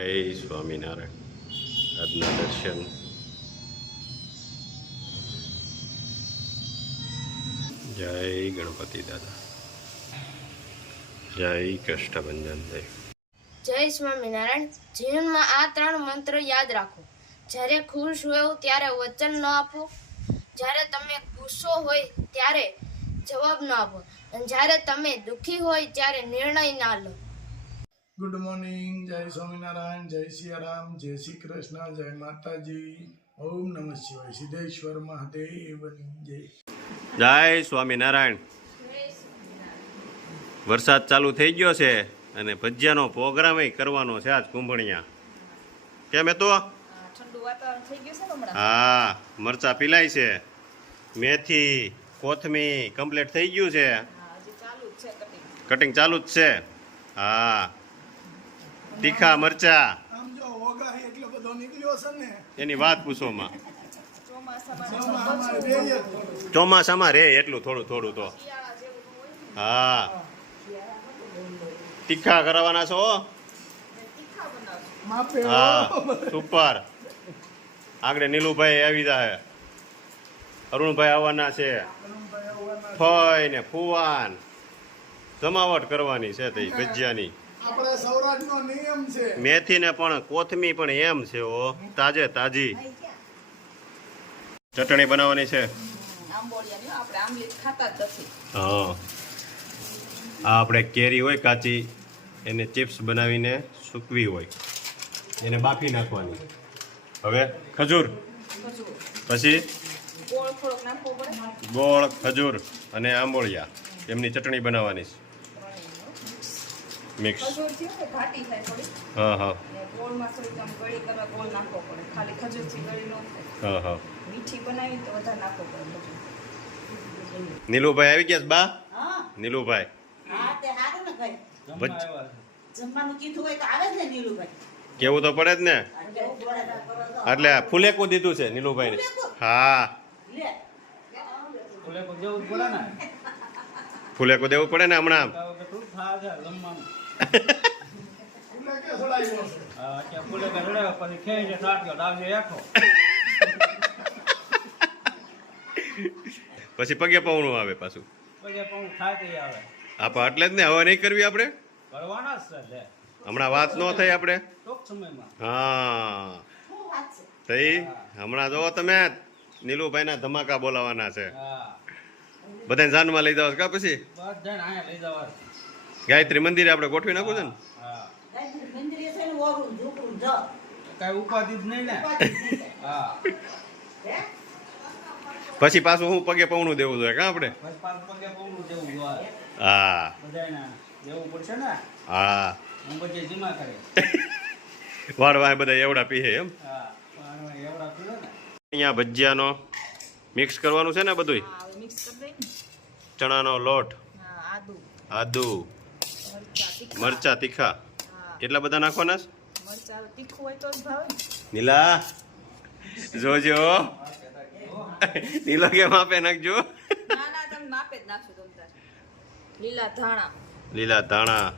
જય સ્વામિનારાયણ. આજના દર્શન. જય ગણપતિ દાદા. જય કષ્ટભંજન દેવ. જય સ્વામિનારાયણ. જીવનમાં આ 3 મંત્ર યાદ રાખો. જ્યારે ખુશ હોય ત્યારે વચન ન આપો, જ્યારે તમે ગુસ્સો હોય ત્યારે જવાબ ન આપો, અને જ્યારે તમે દુઃખી હોય ત્યારે નિર્ણય ના લો. Good morning. જય સ્વામિનારાયણ, જય સિયારામ, જય શ્રી કૃષ્ણ, જય માતાજી. ઓમ નમઃ શિવાય. સિદ્ધેશ્વર મહાદેવની જય. જય સ્વામિનારાયણ. વરસાદ ચાલુ થઈ ગયો છે અને ભજીયાનો પ્રોગ્રામ કરવાનો છે આજ કુંભણિયા. કેમ એ તો હા, મરચા પીલાય છે, મેથી કોથમી કમ્પ્લીટ થઈ ગયું છે, કટિંગ ચાલુ જ છે. હા, તીખા મરચા આમ જો ઓગા એટલો બધો નીકળ્યો છે ને, એની વાત પૂછોમાં. ચોમાસામાં ચોમાસામાં રે એટલું થોડું થોડું તો. હા, તીખા કરવાના છો. માપે. હા, સુપર. આગળ નીલુભાઈ આવી જાય, અરુણભાઈ આવવાના છે, ફઈ ને ફુવાન જમાવટ કરવાની છે તે ભજીયાની. આપણે સૌરાષ્ટ્રનો નિયમ છે. મેથી ને પણ કોથમી પણ એમ છે ઓ, તાજે તાજી. ચટણી બનાવવાની છે. હા, આ આપણે કેરી હોય કાચી, એને ચિપ્સ બનાવીને સૂકવી હોય, એને બાફી નાખવાની. હવે ખજૂર, પછી ગોળ, ખજૂર અને આંબોળિયા, એમની ચટણી બનાવવાની છે. મિક્સ. હા હા હા હા. નીલુભાઈ આવી ગયા છે બા. નીલુભાઈ કેવું તો પડે જ ને. એટલે ફૂલેકું દીધું છે નીલુભાઈ ને. હા, ફૂલેકું દેવું પડે ને હમણાં. પછી પગે પૌણું આવે પાછું. હા, એટલે જ ને, હવે નહીં કરવી આપણે. હમણાં વાત ન થઈ આપણે. હા, તઈ હમણાં જોવો તમે, નીલુભાઈ ના ધમાકા બોલાવાના છે. બધાને જાનમાં લઈ જવા કા પછી ગાયત્રી મંદિરે આપણે ગોઠવી નાખવું છે ને. પછી પાછું હું પગે પૌણું દેવું જોઈએ કા આપણે. હા હા, વાળવા બધા એવડા પીએ એમ. અહીંયા ભજીયાનો મિક્સ કરવાનું છે ને બધું. ચણાનો લોટ, આદુ, મરચા તીખા, એટલા બધા નાખવાના. નીલા જોજો, નીલો કે માપે નાખજો. લીલા ધાણા.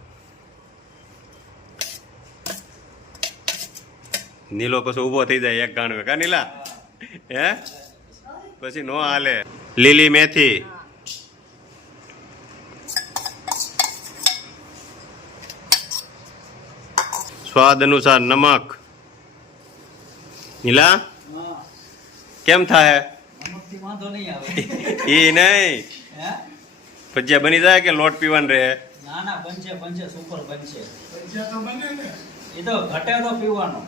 નીલો પછી ઉભો થઈ જાય એક ગાણવે કા નીલા. હે, પછી નો હાલે. લીલી મેથી, સ્વાદ અનુસાર નમક. નીલા કેમ થાય? એ નહીં, ભજીયા બની જાય કે લોટ પીવાનું રહે? ના બનશે સુપર બનશે. ભજીયા તો બને ને. એ તો ઘટે તો પીવાનો.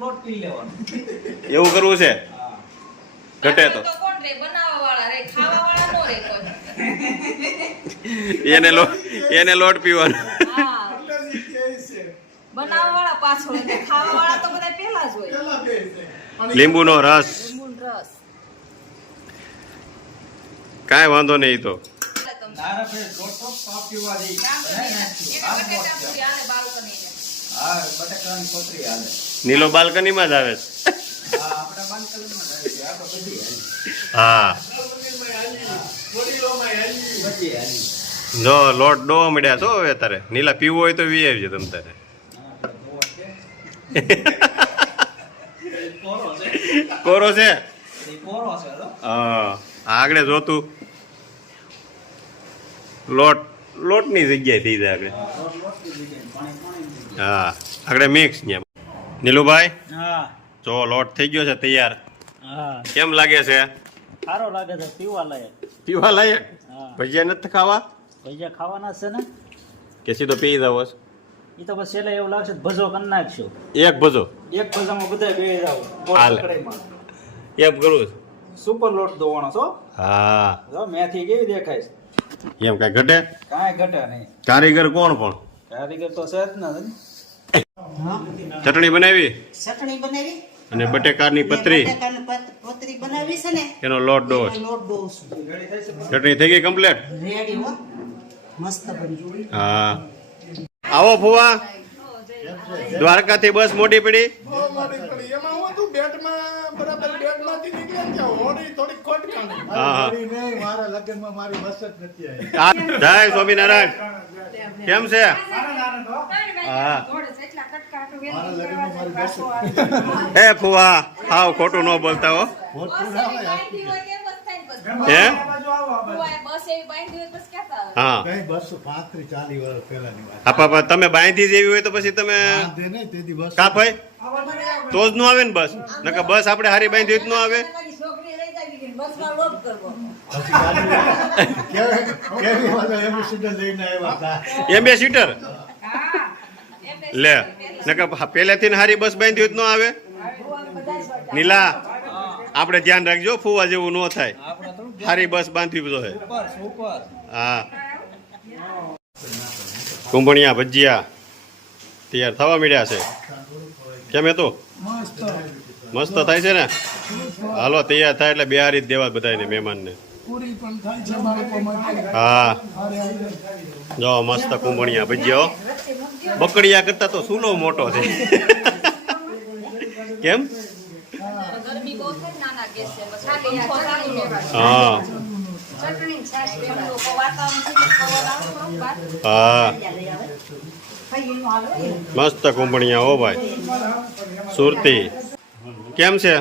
લોટ પી લેવાનો. એવું કરવું છે? ઘટે તો એને લોટ પીવાનો. લીંબુનો રસ, કાંઈ વાંધો નહીં. તો નીલો બાલ્કનીમાં જ આવે છે. હા, જો લોટ ડોવા મળ્યા છો હવે તારે નીલા પીવું હોય તો વી આવજો તમ તારે કોરો છે હા આગળ જોતું લોટની જગ્યાએ થઈ જાય આગળ હા આગળ મિક્સ ને નીલુભાઈ હા જો લોટ થઈ ગયો છે તૈયાર હા કેમ લાગે છે સારો લાગે છે પીવા લાયક પીવા લાયક હા ભજીયા નથી ખાવા ભજીયા ખાવાના છે ને કે સીધો પી જાવ એ તો બસ છેલ્લે એવું લાગશે તો ભજો કરી નાખશું એક ભજો એક ભજામાં બધા બે જાવ હાલે. એમ કરું છું. સુપર લોટ દોવાનો છો હા જો મેથી કેવી દેખાય છે એમ કઈ ઘટે કાંઈ ઘટે નહીં કારીગર કોણ પણ કારીગર તો છે જ ને ચટણી બનાવી ચટણી બનાવી અને બટેકાની પતરી બટાકાની પોતરી બનાવી છે ને એનો લોટ ડોસ એનો લોટ દઉં છું ચટણી થઈ ગઈ કમ્પ્લીટ રેડી હો મસ્ત બની હા આવો ફુવા દ્વારકાથી બસ મોટી પડી બહુ મોટી પડી. એમાં હું હતું બેટમાં બરાબર બેટમાંથી નીકળ્યા ને ત્યાં હોડી થોડી ખોટકાણી. હા હા મારા લગ્નમાં મારી બસ જ નથી આવી. આ જય સ્વામિનારાયણ કેમ છે હા મારા લગ્નમાં મારી બસ જ નથી આવી. હે ફુવા હાવ ખોટું ન બોલતા હો ખોટું ના હોય આ. હે હા કઈ 235-40 વર્ષ પહેલાની વાત. આપા તમે બાંધી જેવી હોય તો પછી તમે વાંધે નહીં, તેથી બસ કા ભાઈ તો જ ન આવે ને બસ નકર બસ આપણે હારી બાંધી હોય તો ન આવે પછી કેવી વાતો એમ્બેસેડર લઈને આવ્યા હતા. એમ 2 સીટર લે નકર પહેલેથી હારી બસ બાંધી હોય તો ન આવે નીલા આપણે ધ્યાન રાખજો ફુવા જેવું ન થાય હારી બસ બાંધવી જોઈએ સુપર હા કુંભણિયા ભજીયા તૈયાર થવા મળ્યા છે કેમ એ તો મસ્ત મસ્ત થાય છે ને હાલો તૈયાર થાય એટલે બિહારી જ દેવા બધાને મહેમાનને પૂરી પણ થાય છે બાળકો માટે. હા અરે, જો મસ્ત કુંભણિયા ભજીયા હો. બકડિયા કરતા તો સૂલો મોટો છે કેમ ગરમી બહુ થાય ને નાના ગેસ છે બસ આ પંખો ચાલુ રહેવાનો. હા ચટણી છાશ લેવાનું. લોકો વાતાવરણ છે કે પવન આવે થોડોક બહાર. હા મસ્ત કુંભણિયા હો ભાઈ સુરતી કેમ છે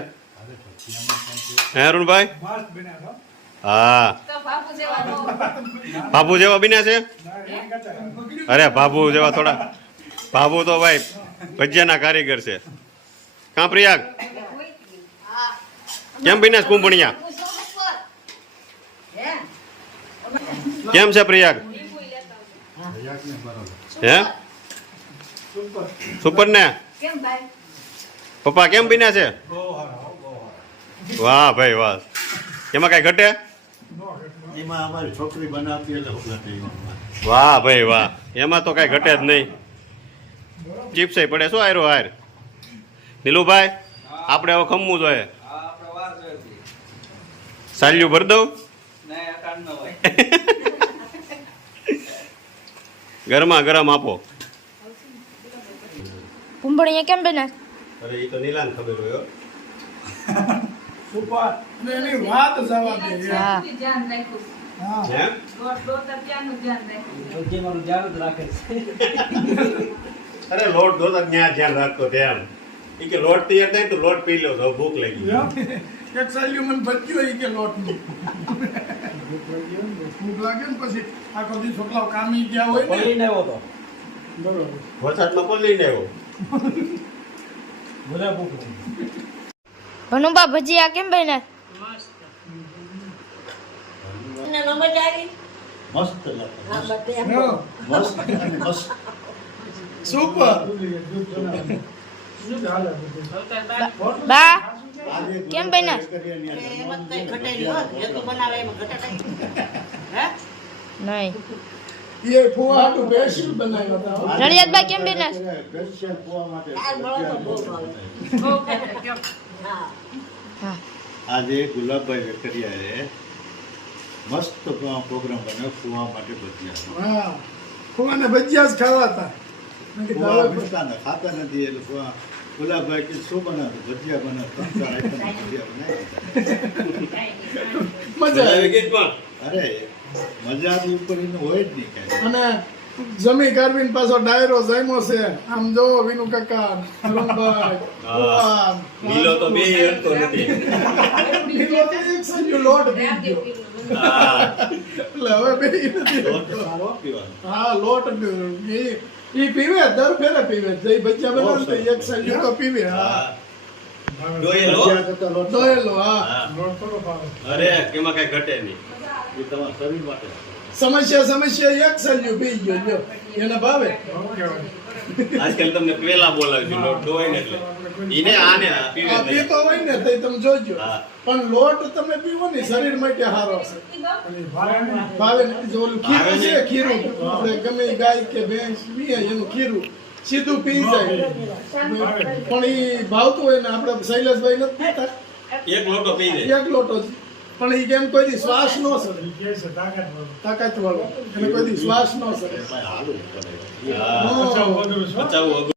હે અરુણભાઈ હા તો બાપુ જેવા નો બાબુ જેવા બન્યા છે અરે બાબુ જેવા થોડા બાબુ તો ભાઈ ભજીયાના કારીગર છે કાં પ્રિયાગ કેમ બન્યા છે કુંભણિયા કેમ છે પ્રિયાગ હે સુપર ને કેમ ભાઈ પપ્પા કેમ બન્યા છે વાહ ભાઈ વાહ એમાં કઈ ઘટે એમાં અમારી છોકરી બનાવતી એટલે ઉભા થઈ ગયા. વાહ ભાઈ વાહ એમાં તો કઈ ઘટે જ નહીં ચીપ્સ પડે શું આયરો હાર નીલુભાઈ આપણે હવે ખમવું જોઈએ હા આપણે વાર જોઈતી સાલ્યું ભરી દઉં નહીં અકાળ ન હોય ગરમા ગરમ આપો કુંભળીયા કેમ બને અરે એ તો નીલાને ખબર હોય ઉપર ને એની વાત જવા દે. હા હા. હે બધી મારું ધ્યાન જ રાખે છે અરે લોટ દો તો ત્યાં ધ્યાન રાખતો ધ્યાન એ કે લોટ તૈયાર થાય તો લોટ પી લો તો ભૂખ લાગી એક સાલ્યું મને ભજ્યું હોય કે લોટની. ભૂખ લાગે ને પછી આખો દી છોકરાઓ કામી ગયા હોય ને. પડીને આવ્યો તો બરોબર. વરસાદમાં કોણ લઈને આવ્યો બધા ભૂખ ભનુબા ભજીયા કેમ બને મસ્ત લાગે. હા. મસ્ત મસ્ત. સુપર. બા આજે કેમ બન્યા? નહીં એ ફુવા હાટુ સ્પેશિયલ બનાવ્યા હતા હો. રળિયાતબા કેમ બને સ્પેશિયલ પોવા માટે હા આજે ગુલાબભાઈ વેકરિયાએ મસ્ત પ્રોગ્રામ બનાવ્યો ફુવા માટે ભજીયા. હા. ફુવાને ભજીયા જ ખાવા હતા. મેં કીધું ફુવા હવે મિલતા ને ખાતા નથી એટલે ફુવા ગુલાબભાઈ કે શું બનાવ્યું ભજીયા બનાવ્યું 3-4 આઈટમ ભજીયા બનાવ્યા મજા આવી. પણ અરે મજાની ઉપર એનું હોય જ નહીં કાંઈ. અને જમી કરવીને પાછો ડાયરો જામ્યો છે આમ જો વિનુ કાકા અરુણભાઈ હા. નીલો તો બે હરતો નથી. નીલો તો એક સંજુ લોટ પી ગયો હા. એટલે હવે બે નથી લોટ સારો પીવાનો. હા લોટ ઈ પીવે દર ફેરે પીવે જઈ બચ્ચા બનાવે તો એક સંજુ તો પીવે હા હા. ડોયેલો. ભજીયા કરતાં લોટ દોયેલો હા હા. અરે કેમાં કઈ ઘટે નહીં. એ તમારા શરીર માટે. સમસ્યા એક સંજુ પી ગયો જો એને ભાવે આજકાલ તમને પેલા બોલાવી છે લોટ ડોવાય ને એટલે ઈને આને પીવે આ જ નહીં. પીતો હોય ને તો તમે જોજો હા. પણ લોટ તમે પીવો ને શરીર માટે સારો છે ભાવે નથી જો ઓલું ખીરું છે ખીરું આપણે ગમે ઈ ગાય કે ભેંસ પીએ એનું ખીરું સીધું પી જાય પણ ઈ ભાવતું હોય ને આપણે શૈલેષભાઈ નથી પીતા એક લોટો પી જાય. એક લોટો જ. પણ ઈ કેમ કોઈ દી શ્વાસ ન સરે તાકાત વાળો એને કોઈ દી શ્વાસ ન સરે હાલું પડે. હા. હા. બચાવવું અઘરું.